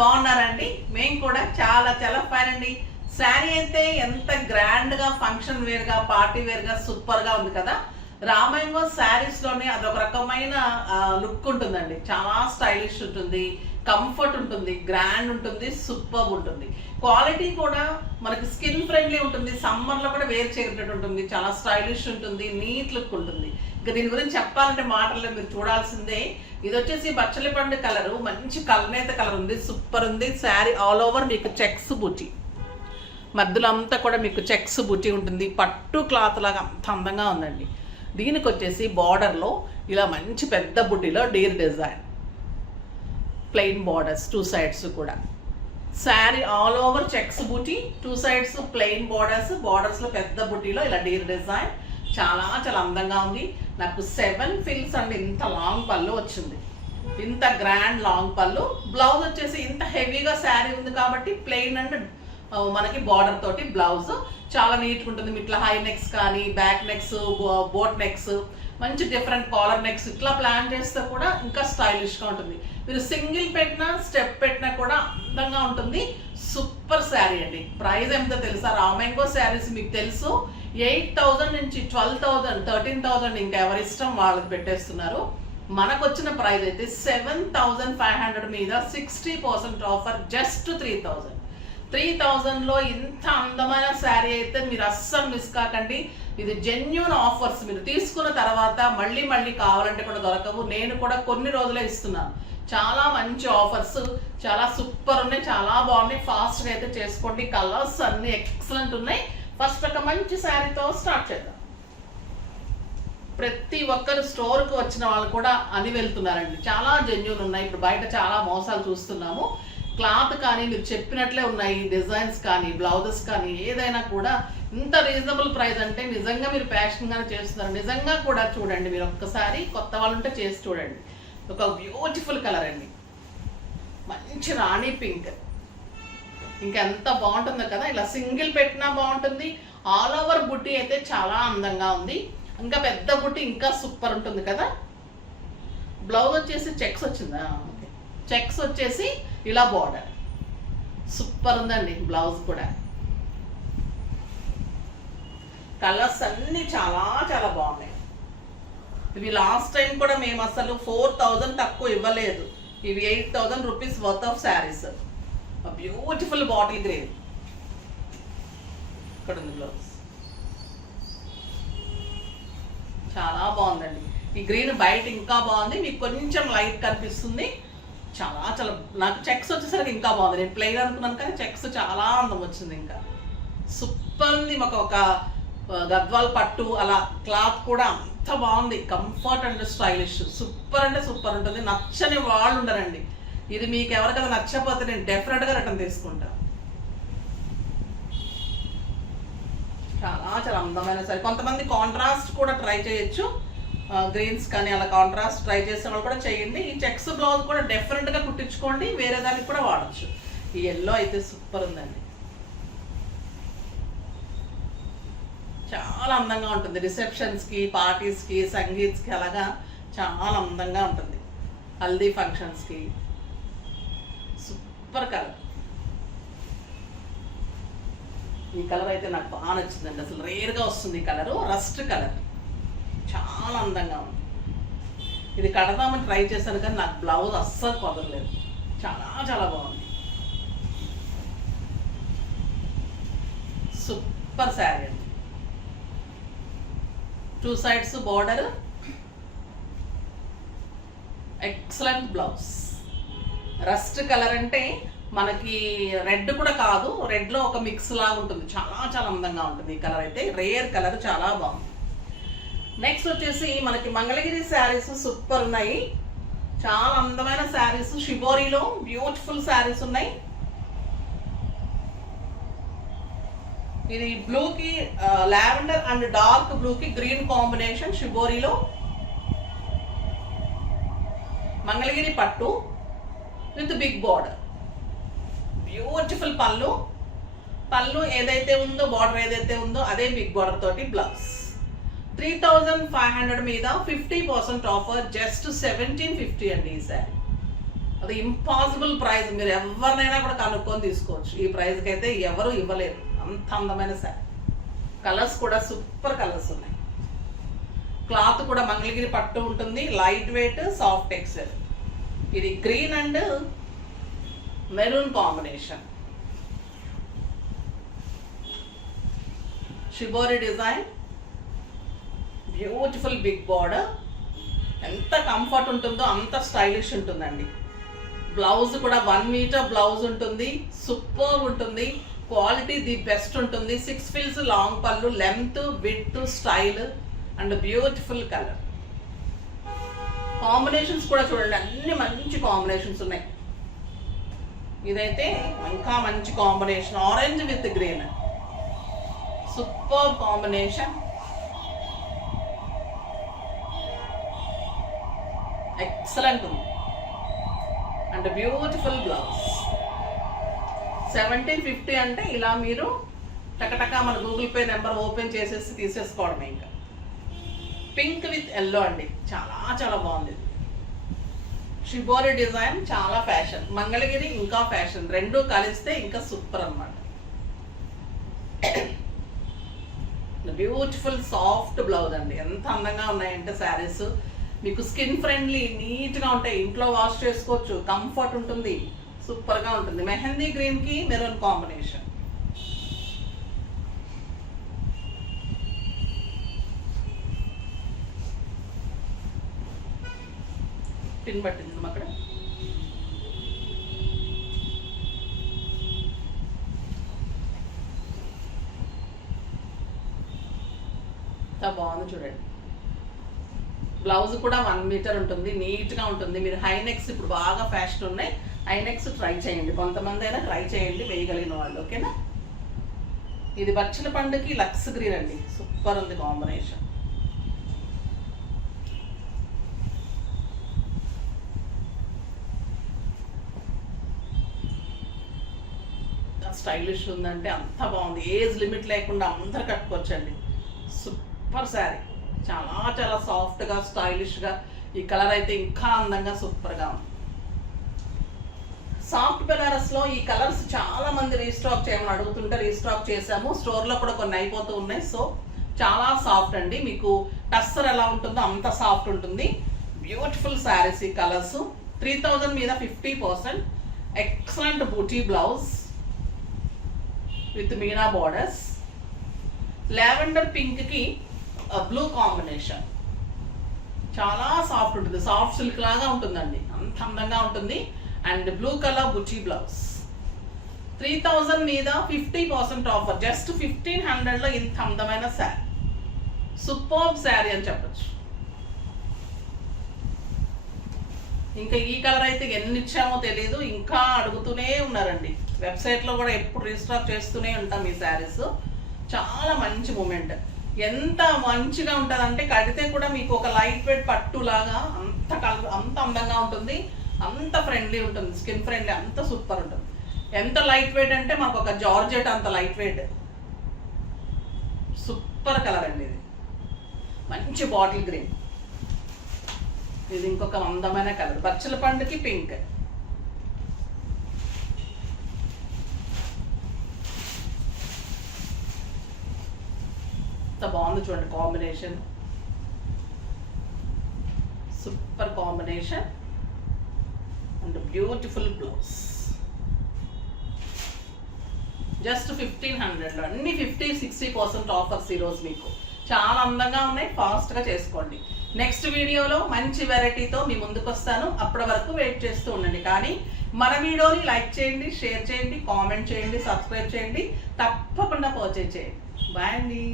బాగున్నారండి? మేము కూడా చాలా చాలా ఫైన్ అండి. శారీ అయితే ఎంత గ్రాండ్ గా ఫంక్షన్ వేర్ గా పార్టీ వేర్ గా సూపర్ గా ఉంది కదా. రామాయంగో శారీస్ లోనే అదొక రకమైన లుక్ ఉంటుందండి. చాలా స్టైలిష్ ఉంటుంది, కంఫర్ట్ ఉంటుంది, గ్రాండ్ ఉంటుంది, సూపర్ ఉంటుంది. క్వాలిటీ కూడా మనకి స్కిన్ ఫ్రెండ్లీ ఉంటుంది, సమ్మర్ లో కూడా వేర్ చేయటట్టు ఉంటుంది, చాలా స్టైలిష్ ఉంటుంది, నీట్ లుక్ ఉంటుంది. ఇంకా దీని గురించి చెప్పాలంటే మాటల్లో మీరు చూడాల్సిందే. ఇది వచ్చేసి బచ్చలి పండు కలర్, మంచి కల్నేత కలర్ ఉంది, సూపర్ ఉంది. శారీ ఆల్ ఓవర్ మీకు చెక్స్ బూటీ, మధ్యలో అంతా కూడా మీకు చెక్స్ బూటీ ఉంటుంది. పట్టు క్లాత్ లాగా అంత అందంగా ఉందండి. దీనికి వచ్చేసి బార్డర్లో ఇలా మంచి పెద్ద బుట్టిలో deer design, plain borders two sides కూడా. శారీ ఆల్ ఓవర్ చెక్స్ బూటీ, టూ సైడ్స్ ప్లెయిన్ బార్డర్స్, బార్డర్స్లో పెద్ద బుట్టిలో ఇలా డీర్ డిజైన్. చాలా చాలా అందంగా ఉంది. నాకు 7 ఫిల్స్ అండి, ఇంత లాంగ్ పళ్ళు వచ్చింది, ఇంత గ్రాండ్ లాంగ్ పళ్ళు. బ్లౌజ్ వచ్చేసి ఇంత హెవీగా శారీ ఉంది కాబట్టి ప్లెయిన్ అండ్ మనకి బార్డర్ తోటి బ్లౌజ్ చాలా నీట్గా ఉంటుంది. ఇట్లా హై నెక్స్ కానీ బ్యాక్ నెక్స్, బోట్ నెక్స్, మంచి డిఫరెంట్ కాలర్ నెక్స్ ఇట్లా ప్లాన్ చేస్తే కూడా ఇంకా స్టైలిష్గా ఉంటుంది. మీరు సింగిల్ పెట్టినా స్టెప్ పెట్టినా కూడా అందంగా ఉంటుంది. సూపర్ శారీ అండి. ప్రైస్ ఎంతో తెలుసా? రామాయంగో శారీస్ మీకు తెలుసు, 8,000 నుంచి 12,000, 13,000 ఇంకా ఎవరి ఇష్టం వాళ్ళకి పెట్టేస్తున్నారు. మనకు వచ్చిన ప్రైస్ అయితే 7,500 మీద 60% ఆఫర్, జస్ట్ 3,000. 3,000లో ఇంత అందమైన శారీ అయితే మీరు అస్సలు మిస్ కాకండి. ఇది జెన్యూన్ ఆఫర్స్. మీరు తీసుకున్న తర్వాత మళ్ళీ మళ్ళీ కావాలంటే కూడా దొరకవు. నేను కూడా కొన్ని రోజులే ఇస్తున్నాను. చాలా మంచి ఆఫర్స్, చాలా సూపర్ ఉన్నాయి, చాలా బాగున్నాయి. ఫాస్ట్గా అయితే చేసుకోండి. కలర్స్ అన్ని ఎక్సలెంట్ ఉన్నాయి. ఫస్ట్ ఒక మంచి శారీతో స్టార్ట్ చేద్దాం. ప్రతి ఒక్కరు స్టోర్కి వచ్చిన వాళ్ళు కూడా అని వెళ్తున్నారండి. చాలా జెన్యూన్ ఉన్నాయి. ఇప్పుడు బయట చాలా మోసాలు చూస్తున్నాము. క్లాత్ కానీ మీరు చెప్పినట్లే ఉన్నాయి, డిజైన్స్ కానీ బ్లౌజెస్ కానీ ఏదైనా కూడా ఇంత రీజనబుల్ ప్రైస్ అంటే నిజంగా మీరు ప్యాషన్గానే చేస్తున్నారు. నిజంగా కూడా చూడండి, మీరు ఒక్కసారి కొత్త వాళ్ళు ఉంటే చేసి చూడండి. ఒక బ్యూటిఫుల్ కలర్ అండి, మంచి రాణి పింక్, ఇంకా ఎంత బాగుంటుందో కదా. ఇలా సింగిల్ పెట్టినా బాగుంటుంది. ఆల్ ఓవర్ బుట్టి అయితే చాలా అందంగా ఉంది. ఇంకా పెద్ద బుట్టి ఇంకా సూపర్ ఉంటుంది కదా. బ్లౌజ్ వచ్చేసి చెక్స్ వచ్చిందా? చెక్స్ వచ్చేసి ఇలా బార్డర్ సూపర్ ఉందండి. బ్లౌజ్ కూడా కలర్స్ అన్ని చాలా చాలా బాగున్నాయి. ఇవి లాస్ట్ టైం కూడా మేము అసలు 4,000 తక్కువ ఇవ్వలేదు. ఇవి 8,000 rupees worth of saris. Beautiful bottle green, ఇక్కడ ఉంది బ్లౌజ్, చాలా బాగుందండి. ఈ గ్రీన్ బయట ఇంకా బాగుంది, మీకు కొంచెం లైట్ కనిపిస్తుంది. చాలా చాలా నాకు చెక్స్ వచ్చేసరికి ఇంకా బాగుంది. నేను ప్లెయిన్ అనుకున్నాను కానీ చెక్స్ చాలా అందం వచ్చింది. ఇంకా సూపర్ ఉంది. మాకు ఒక గద్వాల్ పట్టు అలా క్లాత్ కూడా అంత బాగుంది. కంఫర్ట్ అండ్ స్టైలిష్, సూపర్ అంటే సూపర్ ఉంటుంది. నచ్చని వాళ్ళు ఉండరండి. ఇది మీకు ఎవరికైనా నచ్చకపోతే నేను డెఫినెట్గా రిటర్న్ తీసుకుంటా. చాలా చాలా అందమైన సరే. కొంతమంది కాంట్రాస్ట్ కూడా ట్రై చేయొచ్చు, గ్రీన్స్ కానీ అలా కాంట్రాస్ట్ ట్రై చేసే వాళ్ళు కూడా చేయండి. ఈ చెక్స్ బ్లౌజ్ కూడా డెఫినెట్గా కుట్టించుకోండి, వేరే దానికి కూడా వాడచ్చు. ఈ ఎల్లో అయితే సూపర్ ఉందండి, చాలా అందంగా ఉంటుంది. రిసెప్షన్స్కి, పార్టీస్కి, సంగీత్స్కి అలాగా చాలా అందంగా ఉంటుంది. హల్దీ ఫంక్షన్స్కి సూపర్ కలర్. ఈ కలర్ అయితే నాకు బాగా నచ్చిందండి. అసలు రేర్గా వస్తుంది ఈ కలరు, రస్ట్ కలర్, చాలా అందంగా ఉంది. ఇది కడదామని ట్రై చేశాను కానీ నాకు బ్లౌజ్ అస్సలు కుదరలేదు. చాలా చాలా బాగుంది, సూపర్ శారీ అండి. Two sides border, excellent blouse. Rust colour అంటే మనకి రెడ్ కూడా కాదు, రెడ్లో ఒక మిక్స్ లాగా ఉంటుంది. చాలా చాలా అందంగా ఉంటుంది ఈ కలర్ అయితే. రేర్ కలర్, చాలా బాగుంది. నెక్స్ట్ వచ్చేసి మనకి మంగళగిరి శారీస్ సూపర్ ఉన్నాయి. చాలా అందమైన శారీస్, షిబోరీలో బ్యూటిఫుల్ శారీస్ ఉన్నాయి. ఇది బ్లూకి లావెండర్ అండ్ డార్క్ బ్లూకి గ్రీన్ కాంబినేషన్, షిబోరీలో మంగళగిరి పట్టు విత్ బిగ్ బార్డర్. బ్యూటిఫుల్ పళ్ళు, పళ్ళు ఏదైతే ఉందో బార్డర్ ఏదైతే ఉందో అదే బిగ్ బార్డర్ తోటి బ్లౌజ్. 3,500 మీద 50% ఆఫర్, జస్ట్ 1,750 అండి ఈ శారీ. అది ఇంపాసిబుల్ ప్రైస్. మీరు ఎవరినైనా కూడా కనుక్కొని తీసుకోవచ్చు. ఈ ప్రైస్కి అయితే ఎవరు ఇవ్వలేరు, అంత అందమైన శారీ. కలర్స్ కూడా సూపర్ కలర్స్ ఉన్నాయి. క్లాత్ కూడా మంగళగిరి పట్టు ఉంటుంది, లైట్ వెయిట్, సాఫ్ట్ టెక్స్చర్. ఇది green and maroon combination. Shibori design, beautiful big border. ఎంత కంఫర్ట్ ఉంటుందో అంత స్టైలిష్ ఉంటుందండి. బ్లౌజ్ కూడా 1 మీటర్ బ్లౌజ్ ఉంటుంది, సూపర్ ఉంటుంది. క్వాలిటీ ది బెస్ట్ ఉంటుంది. 6 ఫిల్స్ లాంగ్ పళ్ళు, length, width, style and beautiful colour. Combinations కూడా చూడండి, అన్ని మంచి కాంబినేషన్స్ ఉన్నాయి. ఇదైతే ఇంకా మంచి combination, orange with green, super combination. Excellent ఉంది అండ్ బ్యూటిఫుల్ బ్లౌజ్. 1750 అంటే ఇలా మీరు టకటక మన గూగుల్ పే నెంబర్ ఓపెన్ చేసేసి తీసేసుకోవడమే. ఇంకా పింక్ విత్ ఎల్లో అండి, చాలా చాలా బాగుంది. షిబోరి డిజైన్ చాలా ఫ్యాషన్, మంగళగిరి ఇంకా ఫ్యాషన్, రెండు కలిస్తే ఇంకా సూపర్ అన్నమాట. బ్యూటిఫుల్ సాఫ్ట్ బ్లౌజ్ అండి. ఎంత అందంగా ఉన్నాయంటే శారీస్. మీకు స్కిన్ ఫ్రెండ్లీ, నీట్గా ఉంటాయి, ఇంట్లో వాష్ చేసుకోవచ్చు, కంఫర్ట్ ఉంటుంది, సూపర్గా ఉంటుంది. మెహందీ గ్రీన్కి మెరూన్ కాంబినేషన్. పిన్ పట్టింది అక్కడ. బాగుంది చూడండి. బ్లౌజ్ కూడా 1 మీటర్ ఉంటుంది, నీట్గా ఉంటుంది. మీరు హైనెక్స్ ఇప్పుడు బాగా ఫ్యాషన్ ఉన్నాయి, హైనెక్స్ ట్రై చేయండి. కొంతమంది అయినా ట్రై చేయండి వేయగలిగిన వాళ్ళు, ఓకేనా. ఇది బచ్చల పండుకి లక్స్ గ్రీన్ అండి, సూపర్ ఉంది కాంబినేషన్. స్టైలిష్ ఉందంటే అంత బాగుంది. ఏజ్ లిమిట్ లేకుండా అందరు కట్టుకోవచ్చండి. సూపర్ శారీ, చాలా చాలా సాఫ్ట్గా స్టైలిష్గా. ఈ కలర్ అయితే ఇంకా అందంగా సూపర్గా ఉంది. సాఫ్ట్ బెనారస్లో ఈ కలర్స్ చాలా మంది రీస్టాక్ చేయమని అడుగుతుంటే రీస్టాక్ చేసాము. స్టోర్లో కూడా కొన్ని అయిపోతూ ఉన్నాయి. సో చాలా సాఫ్ట్ అండి. మీకు టస్సర్ ఎలా ఉంటుందో అంత సాఫ్ట్ ఉంటుంది. బ్యూటిఫుల్ శారీస్. ఈ కలర్స్ 3000 మీద 50%. ఎక్సలెంట్ బూటీ blouse with Meena borders. Lavender పింక్కి బ్లూ కాంబినేషన్, చాలా సాఫ్ట్ ఉంటుంది, సాఫ్ట్ సిల్క్ లాగా ఉంటుందండి, అంత అందంగా ఉంటుంది. అండ్ బ్లూ కలర్ బుటీ బ్లౌజ్. 3000 మీద 50% ఆఫర్, జస్ట్ 1500లో ఇంత అందమైన శారీ, సూపర్ శారీ అని చెప్పచ్చు. ఇంకా ఈ కలర్ అయితే ఎన్ని ఇచ్చామో తెలియదు, ఇంకా అడుగుతూనే ఉన్నారండి. వెబ్సైట్లో కూడా ఎప్పుడు రీస్టాక్ చేస్తూనే ఉంటాం ఈ శారీస్. చాలా మంచి మూమెంట్. ఎంత మంచిగా ఉంటుంది అంటే కడితే కూడా మీకు ఒక లైట్ వెయిట్ పట్టులాగా అంత అంత అందంగా ఉంటుంది, అంత ఫ్రెండ్లీ ఉంటుంది, స్కిన్ ఫ్రెండ్లీ, అంత సూపర్ ఉంటుంది. ఎంత లైట్ వెయిట్ అంటే మాకు ఒక జార్జెట్ అంత లైట్ వెయిట్. సూపర్ కలర్ అండి ఇది, మంచి బాటిల్ గ్రీన్. ఇది ఇంకొక అందమైన కలర్, బచ్చల పండుకి పింక్. బాగుంది చూడండి combination, super combination and beautiful blouse. Just 1500లో అన్ని 50-60% ఆఫర్స్ ఈరోజు మీకు. చాలా అందంగా ఉన్నాయి, ఫాస్ట్గా చేసుకోండి. నెక్స్ట్ వీడియోలో మంచి వెరైటీతో మీ ముందుకు వస్తాను. అప్పటి వరకు వెయిట్ చేస్తూ ఉండండి. కానీ మన వీడియోని లైక్ చేయండి, షేర్ చేయండి, కామెంట్ చేయండి, సబ్స్క్రైబ్ చేయండి, తప్పకుండా పర్చేజ్ చేయండి. బాయ్ అండి.